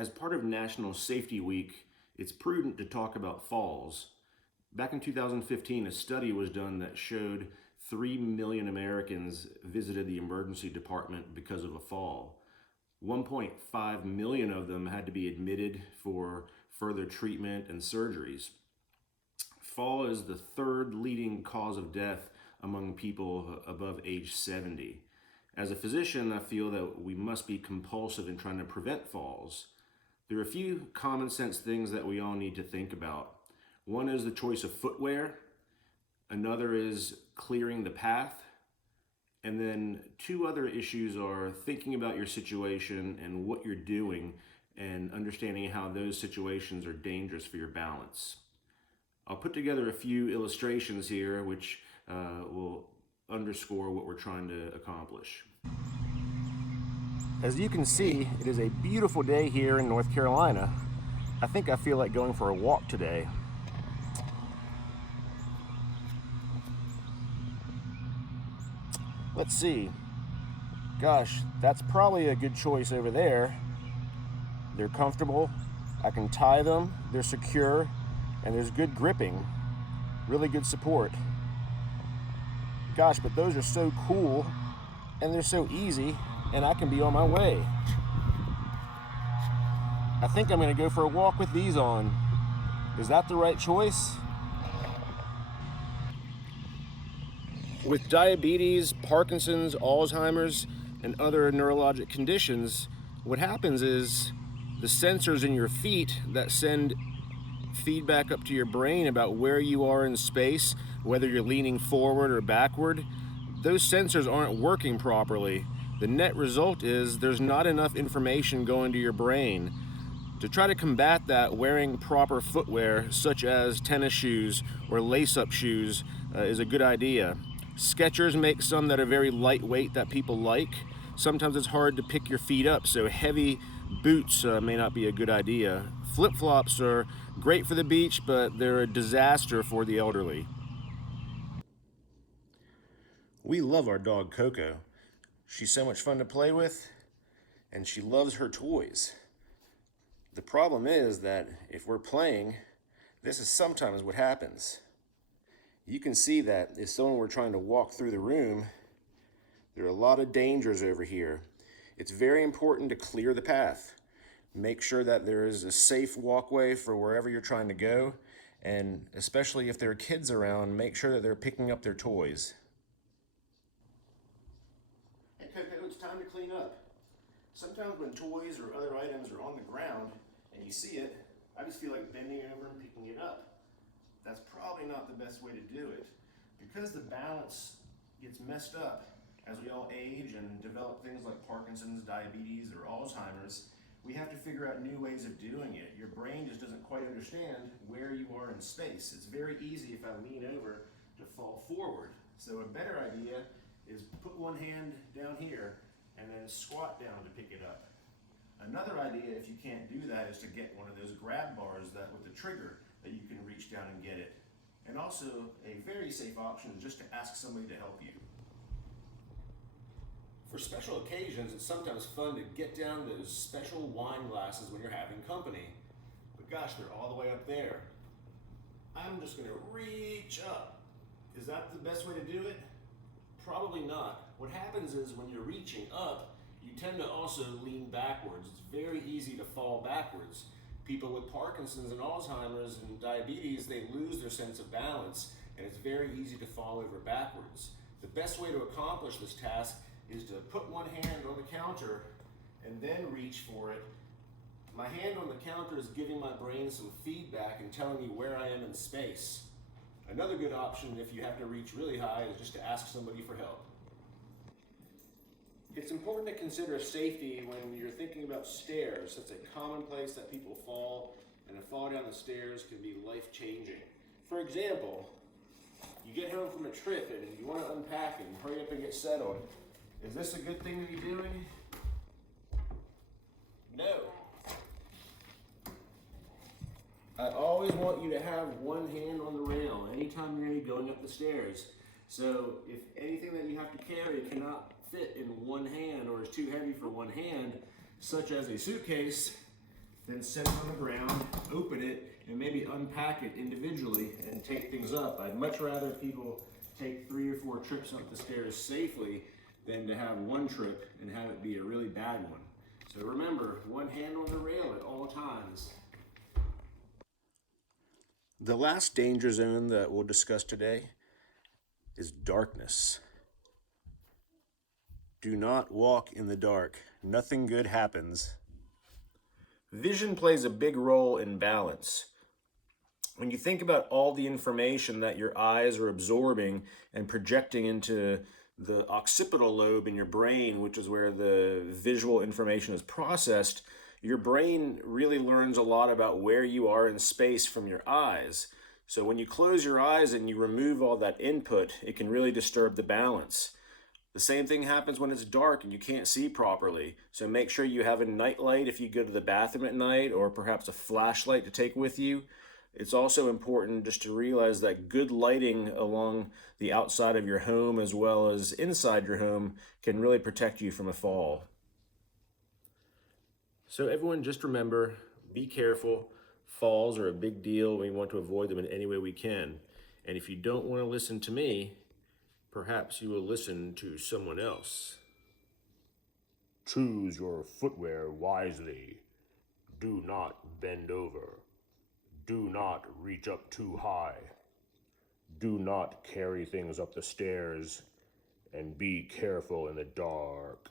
As part of National Safety Week, it's prudent to talk about falls. Back in 2015, a study was done that showed 3 million Americans visited the emergency department because of a fall. 1.5 million of them had to be admitted for further treatment and surgeries. Fall is the third leading cause of death among people above age 70. As a physician, I feel that we must be compulsive in trying to prevent falls. There are a few common sense things that we all need to think about. One is the choice of footwear. Another is clearing the path. And then two other issues are thinking about your situation and what you're doing and understanding how those situations are dangerous for your balance. I'll put together a few illustrations here which will underscore what we're trying to accomplish. As you can see, it is a beautiful day here in North Carolina. I think I feel like going for a walk today. Let's see. Gosh, that's probably a good choice over there. They're comfortable. I can tie them. They're secure. And there's good gripping. Really good support. Gosh, but those are so cool. And they're so easy. And I can be on my way. I think I'm going to go for a walk with these on. Is that the right choice? With diabetes, Parkinson's, Alzheimer's, and other neurologic conditions, what happens is the sensors in your feet that send feedback up to your brain about where you are in space, whether you're leaning forward or backward, those sensors aren't working properly. The net result is there's not enough information going to your brain. To try to combat that, wearing proper footwear, such as tennis shoes or lace-up shoes, is a good idea. Skechers make some that are very lightweight that people like. Sometimes it's hard to pick your feet up, so heavy boots may not be a good idea. Flip-flops are great for the beach, but they're a disaster for the elderly. We love our dog Coco. She's so much fun to play with, and she loves her toys. The problem is that if we're playing, this is sometimes what happens. You can see that if someone were trying to walk through the room, there are a lot of dangers over here. It's very important to clear the path. Make sure that there is a safe walkway for wherever you're trying to go, and especially if there are kids around, make sure that they're picking up their toys. Hey Coco, it's time to clean up. Sometimes when toys or other items are on the ground and you see it, I just feel like bending over and picking it up. That's probably not the best way to do it. Because the balance gets messed up as we all age and develop things like Parkinson's, diabetes, or Alzheimer's, we have to figure out new ways of doing it. Your brain just doesn't quite understand where you are in space. It's very easy if I lean over to fall forward. So a better idea is put one hand down here and then squat down to pick it up. Another idea, if you can't do that, is to get one of those grab bars that with the trigger that you can reach down and get it. And also, a very safe option is just to ask somebody to help you. For special occasions, it's sometimes fun to get down those special wine glasses when you're having company. But gosh, they're all the way up there. I'm just gonna reach up. Is that the best way to do it? Probably not. What happens is when you're reaching up, you tend to also lean backwards. It's very easy to fall backwards. People with Parkinson's and Alzheimer's and diabetes, they lose their sense of balance, and it's very easy to fall over backwards. The best way to accomplish this task is to put one hand on the counter and then reach for it. My hand on the counter is giving my brain some feedback and telling me where I am in space. Another good option if you have to reach really high is just to ask somebody for help. It's important to consider safety when you're thinking about stairs. It's a common place that people fall, and a fall down the stairs can be life-changing. For example, you get home from a trip and you want to unpack and hurry up and get settled. Is this a good thing to be doing? No. I always want you to have one hand on the rail anytime you're going to be going up the stairs. So if anything that you have to carry cannot fit in one hand or is too heavy for one hand, such as a suitcase, then set it on the ground, open it, and maybe unpack it individually and take things up. I'd much rather people take 3 or 4 trips up the stairs safely than to have one trip and have it be a really bad one. So remember, one hand on the rail at all times. The last danger zone that we'll discuss today is darkness. Do not walk in the dark. Nothing good happens. Vision plays a big role in balance. When you think about all the information that your eyes are absorbing and projecting into the occipital lobe in your brain, which is where the visual information is processed, your brain really learns a lot about where you are in space from your eyes. So when you close your eyes and you remove all that input, it can really disturb the balance. The same thing happens when it's dark and you can't see properly. So make sure you have a night light if you go to the bathroom at night, or perhaps a flashlight to take with you. It's also important just to realize that good lighting along the outside of your home as well as inside your home can really protect you from a fall. So everyone just remember, be careful. Falls are a big deal. We want to avoid them in any way we can. And if you don't want to listen to me, perhaps you will listen to someone else. Choose your footwear wisely. Do not bend over. Do not reach up too high. Do not carry things up the stairs. And be careful in the dark.